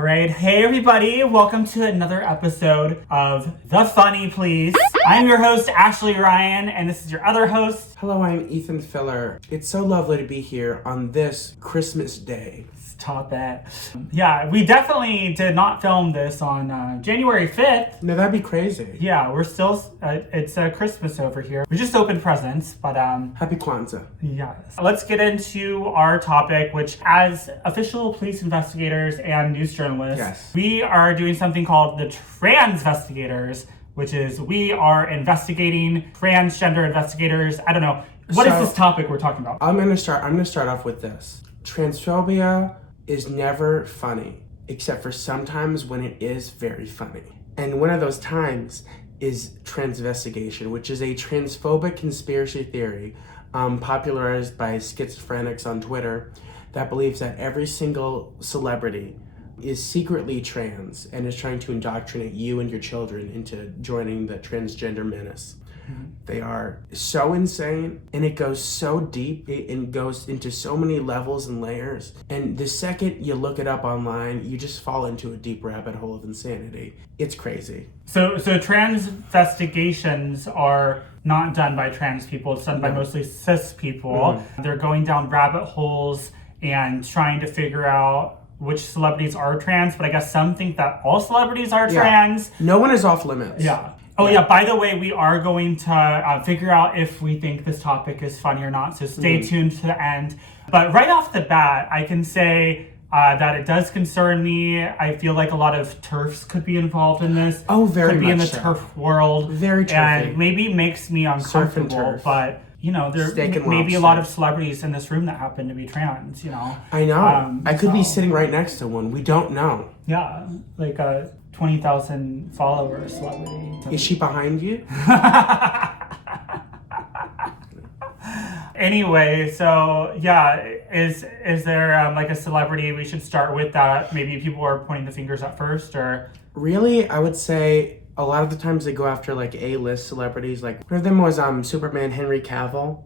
All right, hey everybody, welcome to another episode of The Funny Please. I'm your host, Ashley Ryan, and this is your other host. Hello, I'm Ethan Filler. It's so lovely to be here on this Christmas day. Stop it. Yeah, we definitely did not film this on January 5th. No, that'd be crazy. Yeah, we're still, it's Christmas over here. We just opened presents, but Happy Kwanzaa. yes. Let's get into our topic, which as official police investigators and news journalists, Yes. we are doing something called the Transvestigators, which is we are investigating transgender investigators. I don't know. What is this topic we're talking about? I'm gonna start off with this. Transphobia is never funny, except for sometimes when it is very funny. And one of those times is Transvestigation, which is a transphobic conspiracy theory popularized by schizophrenics on Twitter that believes that every single celebrity is secretly trans and is trying to indoctrinate you and your children into joining the transgender menace. They are so insane, and it goes so deep, and goes into so many levels and layers. And the second you look it up online, you just fall into a deep rabbit hole of insanity. It's crazy. So transvestigations are not done by trans people. It's done by mostly cis people. They're going down rabbit holes and trying to figure out which celebrities are trans, but I guess some think that all celebrities are trans. No one is off limits. Yeah. Oh yeah, by the way, we are going to figure out if we think this topic is funny or not, so stay tuned to the end. But right off the bat, I can say that it does concern me. I feel like a lot of TERFs could be involved in this. Oh, very could be in the much so. TERF world. Very TERFy. And maybe makes me uncomfortable, TERF. but you know, there may be a lot of celebrities in this room that happen to be trans, you know. I know. I could be sitting right next to one. We don't know. Yeah, like a 20,000 follower celebrity. Is she behind you? Anyway, so yeah, is there like a celebrity we should start with that maybe people are pointing the fingers at first, or? Really, I would say a lot of the times they go after like A-list celebrities. Like one of them was Superman Henry Cavill.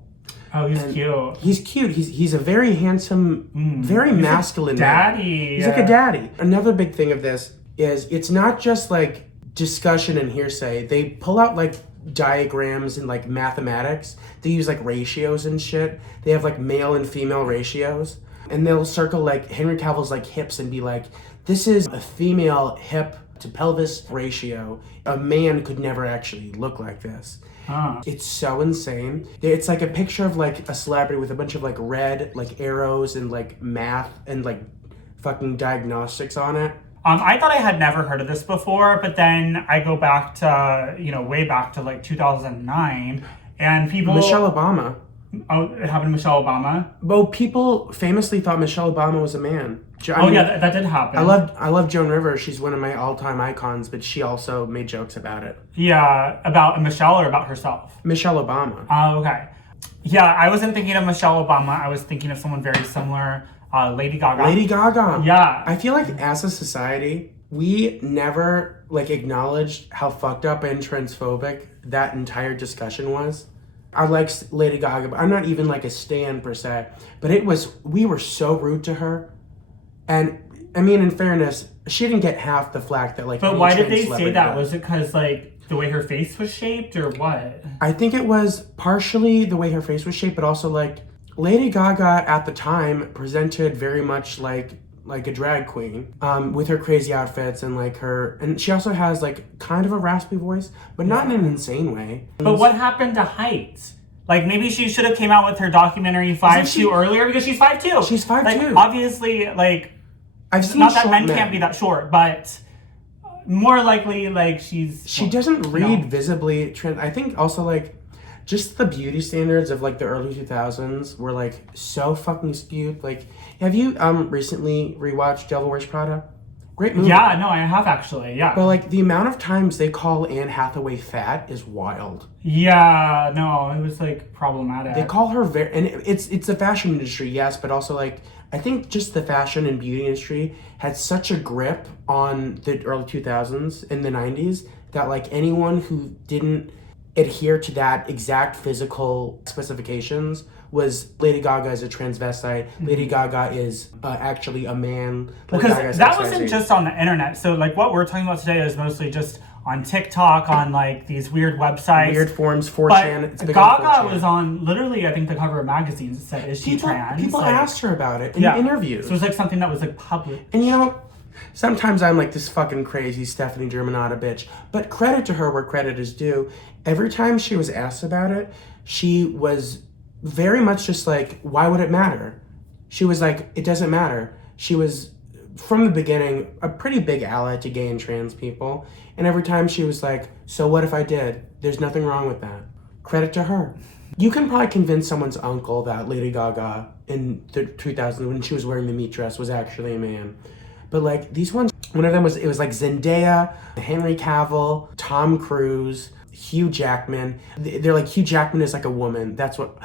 Oh, he's cute. He's cute. He's a very handsome, very masculine daddy. man. He's like a daddy. Another big thing of this is it's not just like discussion and hearsay. They pull out like diagrams and like mathematics. They use like ratios and shit. They have like male and female ratios. And they'll circle like Henry Cavill's like hips and be like, this is a female hip to pelvis ratio. A man could never actually look like this. It's so insane. It's like a picture of like a celebrity with a bunch of like red like arrows and like math and like fucking diagnostics on it. I thought I had never heard of this before, but then I go back to, way back to like 2009, and people... Michelle Obama. Oh, it happened to Michelle Obama? Well, people famously thought Michelle Obama was a man. That did happen. I love Joan Rivers. She's one of my all-time icons, but she also made jokes about it. Yeah, about Michelle or about herself? Michelle Obama. Oh, okay. Yeah, I wasn't thinking of Michelle Obama. I was thinking of someone very similar, Lady Gaga. Lady Gaga. Yeah. I feel like as a society, we never like acknowledged how fucked up and transphobic that entire discussion was. I like Lady Gaga, but I'm not even like a stan per se. But we were so rude to her. And I mean, in fairness, she didn't get half the flack that like. But why did they say that? Was it because like the way her face was shaped, or what? I think it was partially the way her face was shaped, but also like Lady Gaga at the time presented very much like a drag queen, with her crazy outfits and she also has like kind of a raspy voice, but not in an insane way. But what happened to height? Like maybe she should have came out with her documentary 5'2" earlier, because she's 5'2". She's 5'2". Like, obviously, like I've seen not that men can't be that short, but more likely like she doesn't read visibly trans. I think also like just the beauty standards of like the early 2000s were like so fucking skewed. Like, have you recently rewatched Devil Wears Prada? Great movie. Yeah, no, I have actually. Yeah. But like the amount of times they call Anne Hathaway fat is wild. Yeah, no, it was like problematic. They call her and it's the fashion industry, yes, but also like I think just the fashion and beauty industry had such a grip on the early 2000s and the 90s that like anyone who didn't adhere to that exact physical specifications was Lady Gaga is a transvestite. Lady Gaga is actually a man. Because that wasn't just on the internet. So like what we're talking about today is mostly just on TikTok, on like these weird websites. Weird forums, 4chan. But Gaga was on literally, I think, the cover of magazines that said, is she trans? People asked her about it in interviews. So it was like something that was like public. And you know, sometimes I'm like this fucking crazy Stephanie Germanotta bitch. But credit to her where credit is due. Every time she was asked about it, she was very much just like, why would it matter? She was like, it doesn't matter. She was, from the beginning, a pretty big ally to gay and trans people. And every time she was like, so what if I did? There's nothing wrong with that. Credit to her. You can probably convince someone's uncle that Lady Gaga in the 2000s when she was wearing the meat dress was actually a man. But like these ones, one of them was, it was like Zendaya, Henry Cavill, Tom Cruise, Hugh Jackman. They're like, Hugh Jackman is like a woman. That's what,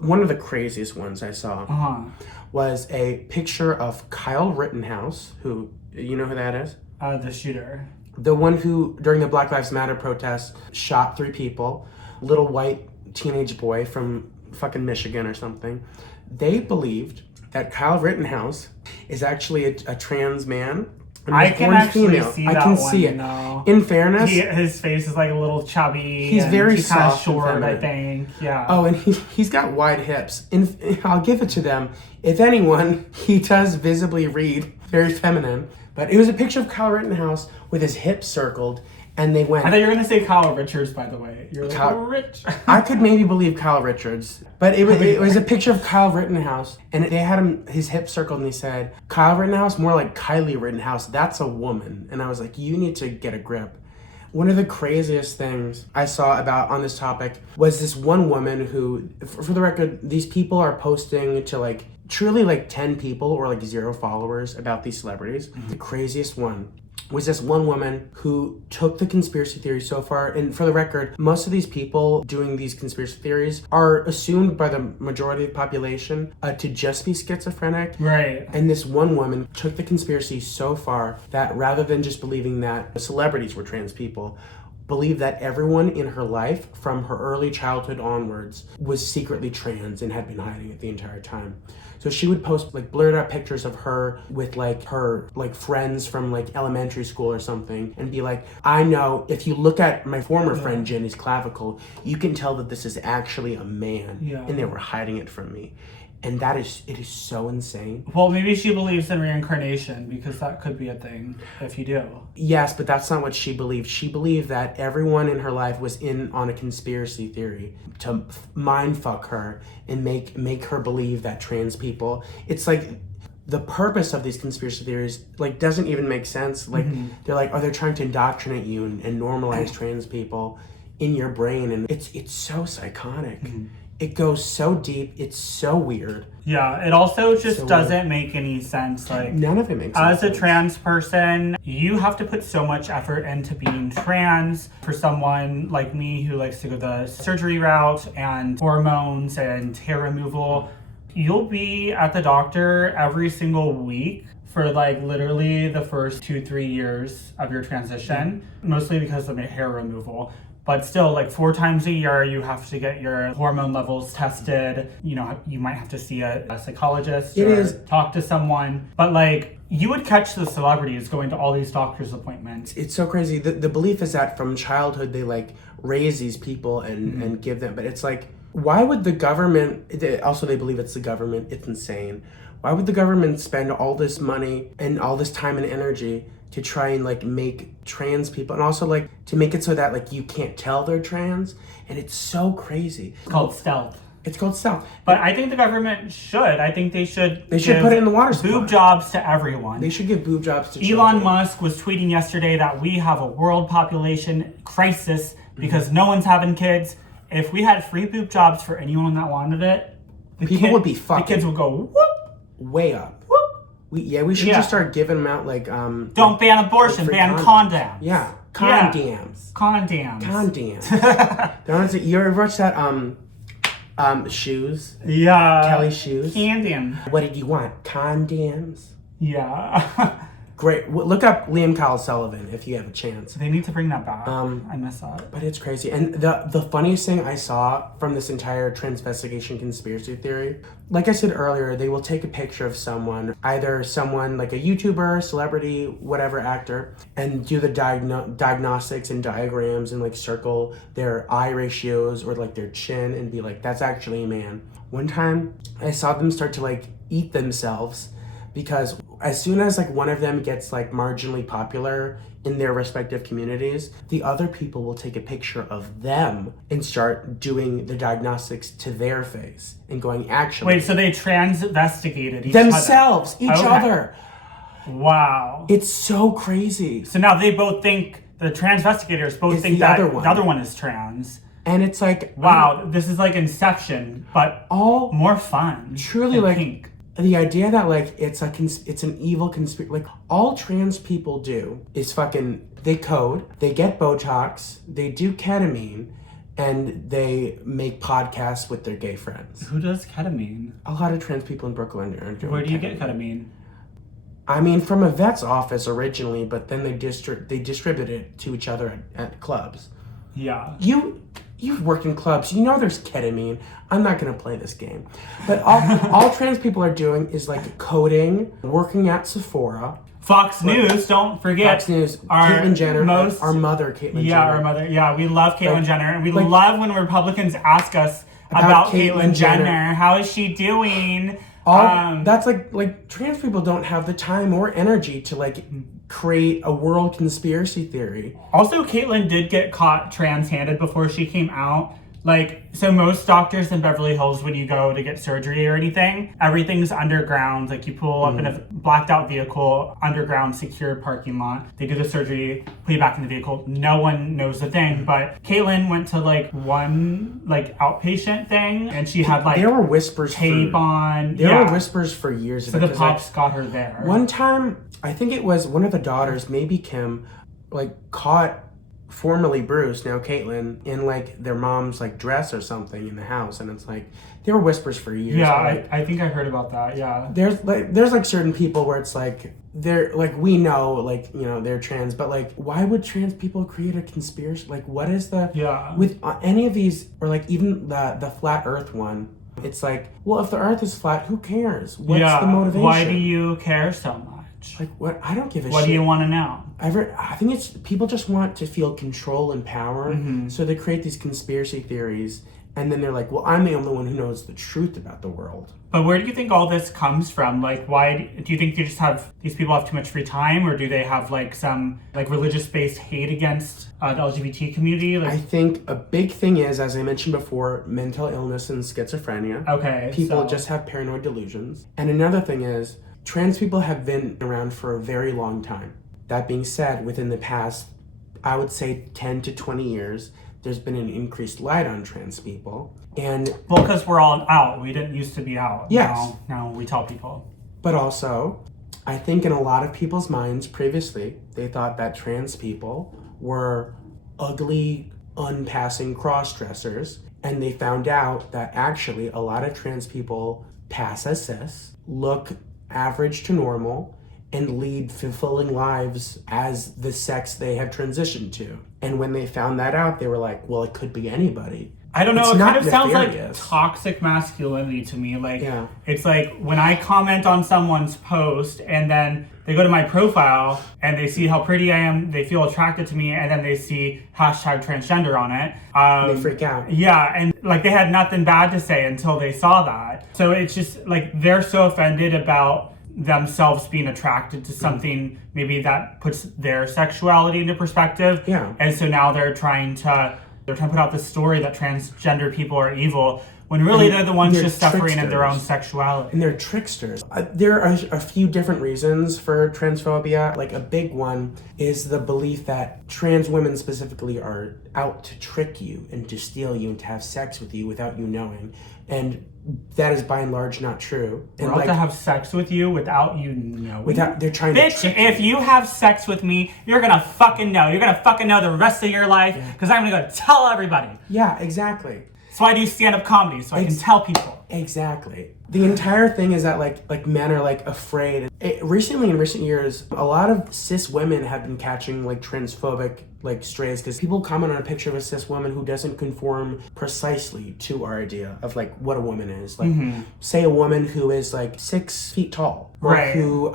one of the craziest ones I saw was a picture of Kyle Rittenhouse, who, you know who that is? The shooter. The one who, during the Black Lives Matter protests, shot 3 people. Little white teenage boy from fucking Michigan or something. They believed that Kyle Rittenhouse is actually a trans man. I can actually see that one. I can see it. No. In fairness, his face is like a little chubby. He's very soft, kind of short, I think. Yeah. Oh, and he's got wide hips. And I'll give it to them. If anyone, he does visibly read very feminine. But it was a picture of Kyle Rittenhouse with his hips circled, and they went. I thought you were gonna say Kyle Richards, by the way. You're like, Rich. I could maybe believe Kyle Richards, but it was a picture of Kyle Rittenhouse, and they had his hips circled, and they said, Kyle Rittenhouse, more like Kylie Rittenhouse. That's a woman. And I was like, you need to get a grip. One of the craziest things I saw about on this topic was this one woman who, for the record, these people are posting to like truly like 10 people or like 0 followers about these celebrities. The craziest one was this one woman who took the conspiracy theory so far, and for the record, most of these people doing these conspiracy theories are assumed by the majority of the population to just be schizophrenic. Right. And this one woman took the conspiracy so far that rather than just believing that celebrities were trans people, believed that everyone in her life from her early childhood onwards was secretly trans and had been hiding it the entire time. So she would post like blurred out pictures of her with like her like friends from like elementary school or something and be like, I know if you look at my former friend Jenny's clavicle, you can tell that this is actually a man. And they were hiding it from me. And it is so insane. Well, maybe she believes in reincarnation, because that could be a thing if you do. Yes, but that's not what she believed. She believed that everyone in her life was in on a conspiracy theory to mind fuck her and make her believe that trans people. It's like the purpose of these conspiracy theories like doesn't even make sense. Like they're like, they're trying to indoctrinate you and normalize trans people in your brain, and it's so psychotic. It goes so deep. It's so weird. Yeah, it also just doesn't make any sense. Like, none of it makes sense. As a trans person, you have to put so much effort into being trans. For someone like me who likes to go the surgery route and hormones and hair removal, you'll be at the doctor every single week for like literally the first 2-3 years of your transition, mostly because of hair removal. But still, like 4 times a year, you have to get your hormone levels tested. You know, you might have to see a psychologist talk to someone. But like, you would catch the celebrities going to all these doctor's appointments. It's so crazy. The belief is that from childhood, they like raise these people and give them. But it's like, why would the government, also they believe it's the government, it's insane. Why would the government spend all this money and all this time and energy to try and like make trans people, and also like to make it so that like you can't tell they're trans? And it's so crazy. It's called stealth. It's called stealth. But I think the government should. I think they should. They should put it in the water supply. Boob jobs to everyone. They should give boob jobs to Elon children. Musk was tweeting yesterday that we have a world population crisis because no one's having kids. If we had free boob jobs for anyone that wanted it, people would be fucking. The kids would go whoop. Way up. Whoop. We should just start giving them out like don't ban abortion, like ban condoms. Yeah. Condoms. Condoms. You ever watch that Shoes? Yeah. Kelly Shoes? Condoms. What did you want? Condoms? Yeah. great. Look up Liam Kyle Sullivan if you have a chance. They need to bring that back. I miss that. But it's crazy. And the funniest thing I saw from this entire Transvestigation conspiracy theory, like I said earlier, they will take a picture of someone, either someone like a YouTuber, celebrity, whatever actor, and do the diagnostics and diagrams and like circle their eye ratios or like their chin and be like, that's actually a man. One time I saw them start to like eat themselves because as soon as like one of them gets like marginally popular in their respective communities, the other people will take a picture of them and start doing the diagnostics to their face and going, actually. Wait, so they transvestigated each other. Wow. It's so crazy. So now they both think, the transvestigators both think that the other one is trans. And it's like, wow, this is like Inception, but all more fun. Truly, like pink. The idea that like it's an evil conspiracy. Like all trans people do is they code, they get Botox, they do ketamine, and they make podcasts with their gay friends. Who does ketamine? A lot of trans people in Brooklyn are doing. Where do you ketamine. get ketamine? I mean, from a vet's office originally, but then they distribute it to each other at clubs. Yeah. You've worked in clubs. You know there's ketamine. I'm not going to play this game. But all trans people are doing is like coding, working at Sephora. Fox News, don't forget. Fox News, Caitlyn Jenner, our mother, Caitlyn Jenner. Yeah, our mother. Yeah, we love Caitlyn Jenner. And we love when Republicans ask us about Caitlyn Jenner. How is she doing? That's like trans people don't have the time or energy to like create a world conspiracy theory. Also, Caitlyn did get caught trans-handed before she came out. Like, so most doctors in Beverly Hills, when you go to get surgery or anything, everything's underground. Like, you pull up in a blacked out vehicle, underground, secure parking lot. They do the surgery, put you back in the vehicle. No one knows the thing. But Caitlyn went to, like, one, like, outpatient thing, and she had, like, there were whispers tape on. There were whispers for years. So the cops got her there. One time, I think it was one of the daughters, maybe Kim, like, caught formerly Bruce, now Caitlyn, in like their mom's like dress or something in the house, and it's like there were whispers for years. Yeah, like, I think I heard about that. Yeah, there's like certain people where it's like they're like, we know, like, you know, they're trans, but like, why would trans people create a conspiracy? Like, what is the with any of these, or like even the flat Earth one? It's like, well, if the Earth is flat, who cares? What's the motivation? Why do you care so much? Like, what? I don't give a shit. What do you want to know? I think it's people just want to feel control and power, so they create these conspiracy theories, and then they're like, well, I'm the only one who knows the truth about the world. But where do you think all this comes from? Like, why do you think these people have too much free time, or do they have like some like religious-based hate against the LGBT community? Like, I think a big thing is, as I mentioned before, mental illness and schizophrenia. Okay. People just have paranoid delusions. And another thing is, trans people have been around for a very long time. That being said, within the past, I would say 10 to 20 years, there's been an increased light on trans people. And well, because we're all out. We didn't used to be out. Yes. Now we tell people. But also, I think in a lot of people's minds previously, they thought that trans people were ugly, unpassing cross-dressers. And they found out that actually a lot of trans people pass as cis, look average to normal, and lead fulfilling lives as the sex they have transitioned to. And when they found that out, they were like, well, it could be anybody. I don't know, it kind of sounds like toxic masculinity to me. Like, it's like when I comment on someone's post and then they go to my profile and they see how pretty I am, they feel attracted to me, and then they see #transgender on it. They freak out. Yeah, and like they had nothing bad to say until they saw that. So it's just like they're so offended about themselves being attracted to something maybe that puts their sexuality into perspective. Yeah. And so now they're trying to put out this story that transgender people are evil, when really they're the ones just suffering in their own sexuality. And they're tricksters. There are a few different reasons for transphobia. Like a big one is the belief that trans women specifically are out to trick you and to steal you and to have sex with you without you knowing. And that is by and large not true. They're out to have sex with you without you knowing. They're trying to trick you. If you have sex with me, you're gonna fucking know. You're gonna fucking know the rest of your life, because I'm gonna go tell everybody. Yeah, exactly. That's why I do stand-up comedy, so I can tell people. Exactly. The entire thing is that like men are like afraid. Recently, in recent years, a lot of cis women have been catching like transphobic like strays because people comment on a picture of a cis woman who doesn't conform precisely to our idea of like what a woman is. Like, say a woman who is like 6 feet tall, or Right. who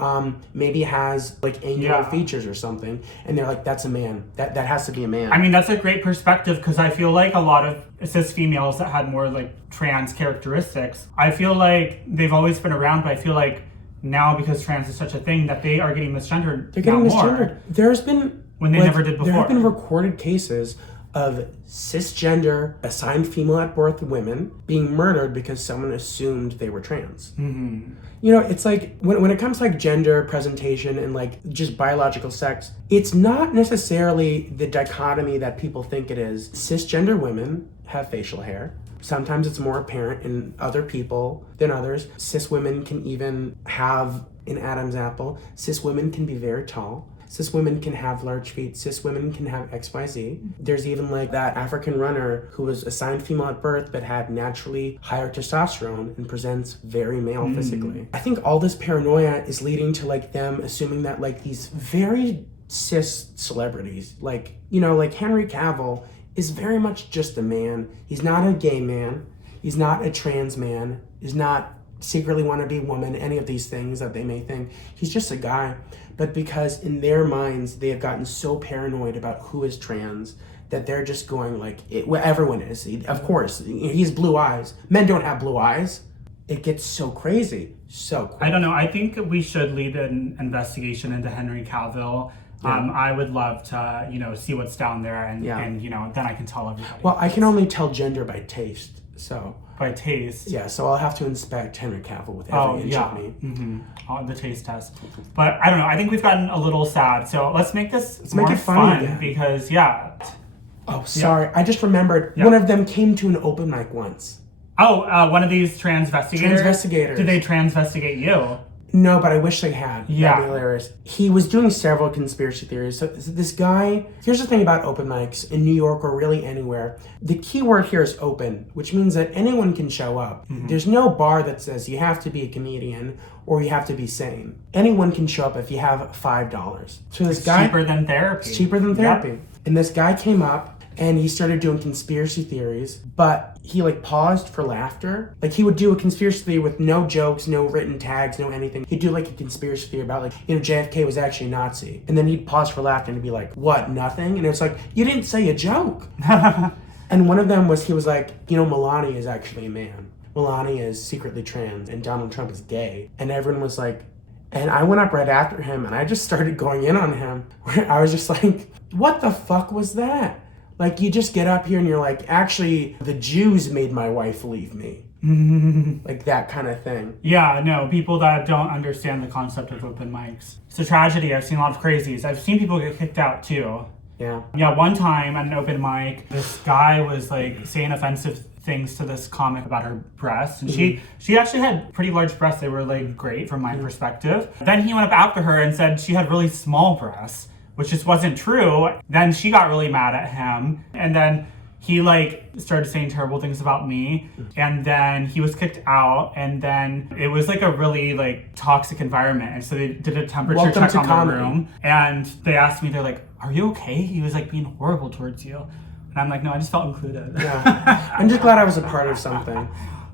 maybe has like angular features or something, and they're like, that's a man. That has to be a man. I mean, that's a great perspective because I feel like a lot of cis females that had more like trans characteristics, I feel like they've always been around, but I feel like now because trans is such a thing that they are getting misgendered. They're getting more. misgendered. There's been When they never did before. There have been recorded cases of cisgender, assigned female at birth women being murdered because someone assumed they were trans. Mm-hmm. You know, it's like when it comes to like gender presentation and like just biological sex, it's not necessarily the dichotomy that people think it is. Cisgender women have facial hair. Sometimes it's more apparent in other people than others. Cis women can even have an Adam's apple. Cis women can be very tall. Cis women can have large feet. Cis women can have XYZ. There's even like that African runner who was assigned female at birth but had naturally higher testosterone and presents very male physically. I think all this paranoia is leading to like them assuming that like these very cis celebrities, like, you know, like Henry Cavill is very much just a man. He's not a gay man. He's not a trans man. He's not secretly want to be a woman, any of these things that they may think. He's just a guy. But because in their minds, they have gotten so paranoid about who is trans that they're just going like, well, everyone is. Of course, he's blue eyes. Men don't have blue eyes. It gets so crazy. So quick. I don't know. I think we should lead an investigation into Henry Cavill. I would love to, you know, see what's down there and you know, then I can tell everybody. Well, I can only tell gender by taste, so. By taste? Yeah, so I'll have to inspect Henry Cavill with every inch of me. Mm-hmm. The taste test. But I don't know, I think we've gotten a little sad, so let's make this more make it fun again. because, Oh, sorry, I just remembered one of them came to an open mic once. Oh, one of these transvestigators? Transvestigators. Did they transvestigate you? No, but I wish they had. Yeah. That'd be hilarious. He was doing several conspiracy theories. So this guy, here's the thing about open mics in New York or really anywhere. The key word here is open, which means that anyone can show up. There's no bar that says you have to be a comedian or you have to be sane. Anyone can show up if you have $5. So this guy, Cheaper than therapy. it's cheaper than therapy. Yep. And this guy came up and he started doing conspiracy theories, but he like paused for laughter. Like he would do a conspiracy theory with no jokes, no written tags, no anything. He'd do like a conspiracy theory about like, you know, JFK was actually a Nazi. And then he'd pause for laughter and he'd be like, what, nothing? And it was like, you didn't say a joke. And one of them was, he was like, you know, Melania is actually a man. Melania is secretly trans and Donald Trump is gay. And everyone was like, and I went up right after him and I just started going in on him. I was just like, what the fuck was that? Like, you just get up here and you're like, actually, the Jews made my wife leave me. Like that kind of thing. Yeah, no, people that don't understand the concept of open mics. It's a tragedy. I've seen a lot of crazies. I've seen people get kicked out too. Yeah. Yeah, one time at an open mic, this guy was like saying offensive things to this comic about her breasts. And she actually had pretty large breasts. They were like great from my perspective. Then he went up after her and said she had really small breasts, which just wasn't true. Then she got really mad at him. And then he like started saying terrible things about me. And then he was kicked out. And then it was like a really like toxic environment. And so they did a temperature Welcome check to on comedy. the room. And they asked me, they're like, are you okay? He was like being horrible towards you. And I'm like, no, I just felt included. Yeah. I'm just glad I was a part of something.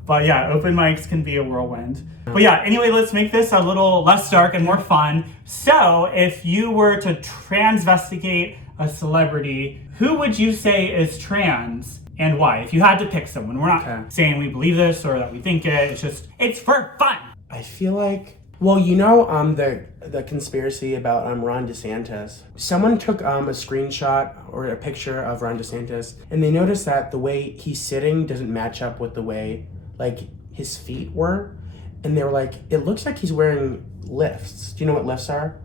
But yeah, open mics can be a whirlwind. But yeah, anyway, let's make this a little less dark and more fun. So if you were to transvestigate a celebrity, who would you say is trans and why? If you had to pick someone. We're not saying we believe this or that we think it. It's just, it's for fun. I feel like, well, you know, the conspiracy about Ron DeSantis. Someone took a screenshot or a picture of Ron DeSantis, and they noticed that the way he's sitting doesn't match up with the way like his feet were, and they were like, it looks like he's wearing lifts. Do you know what lifts are?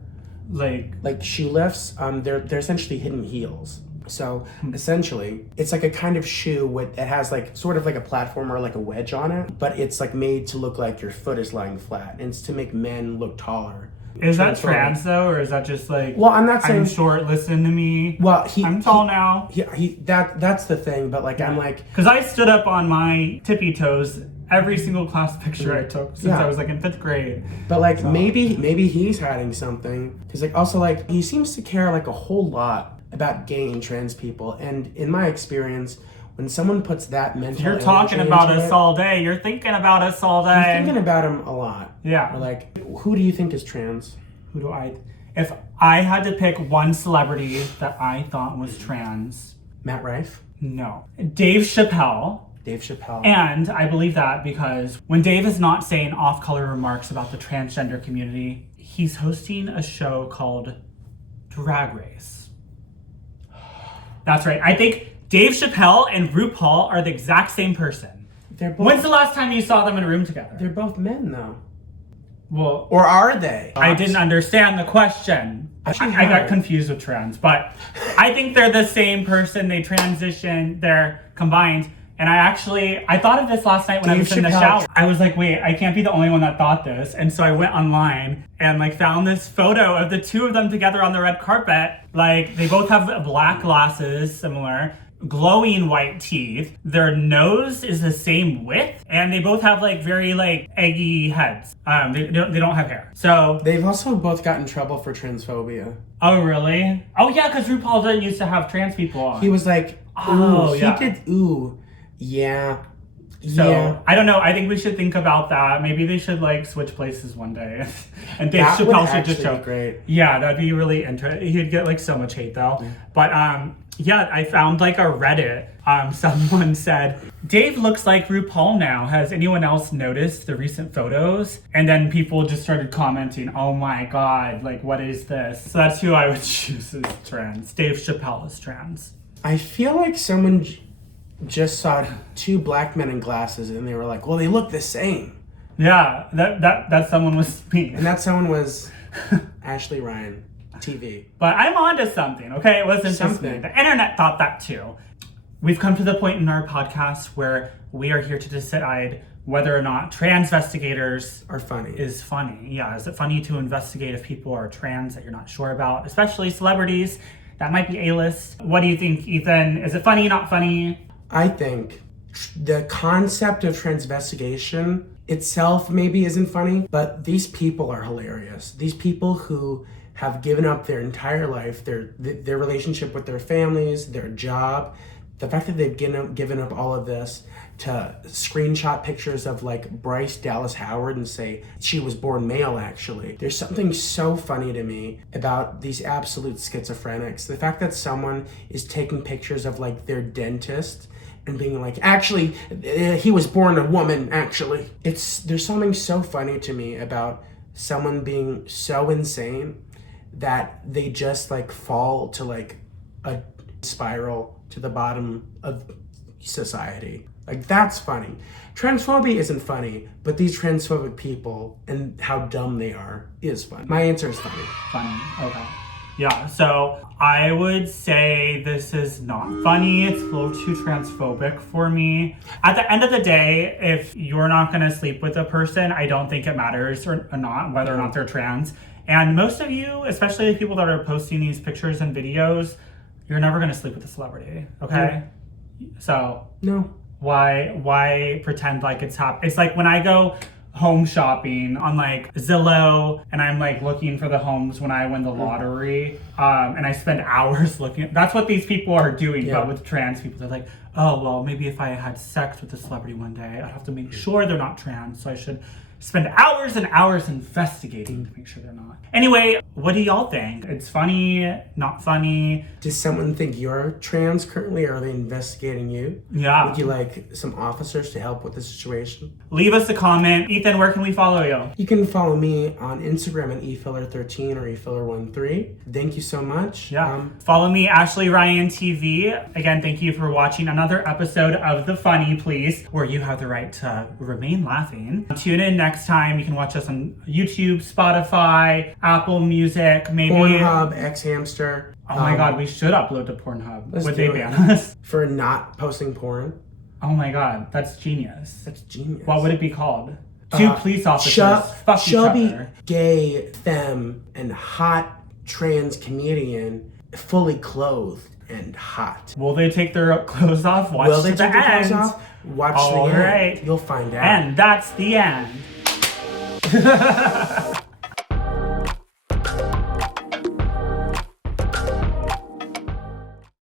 Like shoe lifts. They're essentially hidden heels. So essentially, it's like a kind of shoe that has like sort of like a platform or like a wedge on it, but it's like made to look like your foot is lying flat, and it's to make men look taller. Is that trans though, or is that just like? Well, I'm not saying I'm short. Listen to me. Well, I'm tall now. That's the thing. But like, I'm like, because I stood up on my tippy toes every single class picture I took since I was like in 5th grade. But like maybe he's hiding something. Because like also like he seems to care like a whole lot about gay and trans people. And in my experience, when someone puts that mental You're talking energy about into us it, all day. You're thinking about us all day. you're thinking about him a lot. Yeah. Or like, who do you think is trans? If I had to pick one celebrity that I thought was trans, Matt Rife? no. Dave Chappelle. Dave Chappelle. And I believe that because when Dave is not saying off-color remarks about the transgender community, he's hosting a show called Drag Race. That's right. I think Dave Chappelle and RuPaul are the exact same person. When's the last time you saw them in a room together? They're both men though. Well, or are they? I didn't understand the question. I got confused with trans, but I think they're the same person. They transition, they're combined. And I thought of this last night when I was in the shower. I was like, wait, I can't be the only one that thought this. And so I went online and like found this photo of the two of them together on the red carpet. Like they both have black glasses, similar, glowing white teeth. Their nose is the same width, and they both have like very like eggy heads. They don't have hair. So they've also both gotten in trouble for transphobia. Oh really? Oh yeah, because RuPaul didn't used to have trans people on. He was like, ooh, yeah. So I don't know. I think we should think about that. Maybe they should like switch places one day, and Dave Chappelle should just show. Great. Yeah, that'd be really interesting. He'd get like so much hate though. Yeah. But yeah, I found like a Reddit. Someone said, Dave looks like RuPaul now. Has anyone else noticed the recent photos? And then people just started commenting, oh my God, like what is this? So that's who I would choose as trans. Dave Chappelle is trans. I feel like someone just saw two black men in glasses and they were like, well, they look the same. Yeah, that someone was me. And that someone was Ashley Ryan, TV. But I'm onto something, okay? It wasn't just me. The internet thought that too. We've come to the point in our podcast where we are here to decide whether or not transvestigators are funny. Is funny. Yeah, is it funny to investigate if people are trans that you're not sure about, especially celebrities that might be A-list? What do you think, Ethan? Is it funny, not funny? I think the concept of transvestigation itself maybe isn't funny, but these people are hilarious. These people who have given up their entire life, their relationship with their families, their job, the fact that they've given up all of this to screenshot pictures of like Bryce Dallas Howard and say she was born male actually. There's something so funny to me about these absolute schizophrenics. The fact that someone is taking pictures of like their dentist and being like, actually, he was born a woman, actually. There's something so funny to me about someone being so insane that they just like fall to like a spiral to the bottom of society. Like, that's funny. Transphobia isn't funny, but these transphobic people and how dumb they are is fun. My answer is funny. Funny, okay. Yeah, so I would say this is not funny. It's a little too transphobic for me. At the end of the day, if you're not going to sleep with a person, I don't think it matters or not whether or not they're trans. And most of you, especially the people that are posting these pictures and videos, you're never going to sleep with a celebrity, okay? Yeah. So no. Why pretend like it's happening? It's like when I go home shopping on like Zillow and I'm like looking for the homes when I win the lottery, and I spend hours looking. That's what these people are doing, but with trans people. They're like, oh, well, maybe if I had sex with a celebrity one day, I'd have to make sure they're not trans, so I should spend hours and hours investigating to make sure they're not. Anyway, what do y'all think? It's funny, not funny? Does someone think you're trans currently, or are they investigating you? Yeah. Would you like some officers to help with the situation? Leave us a comment. Ethan, where can we follow you? You can follow me on Instagram at efiller13 or efiller13. Thank you so much. Yeah. Follow me, Ashley Ryan TV. Again, thank you for watching another episode of The Funny Please, where you have the right to remain laughing. Tune in next time. You can watch us on YouTube, Spotify, Apple Music, maybe Pornhub, X-Hamster. Oh my God, we should upload to Pornhub. Would they ban us? For not posting porn? Oh my God, that's genius. That's genius. What would it be called? Two police officers fuck each chubby, other. Gay, femme, and hot trans comedian, fully clothed and hot. Will they take their clothes off? Watch Will they to take the their clothes end. off? Watch All the end. right. You'll find out. And that's the end.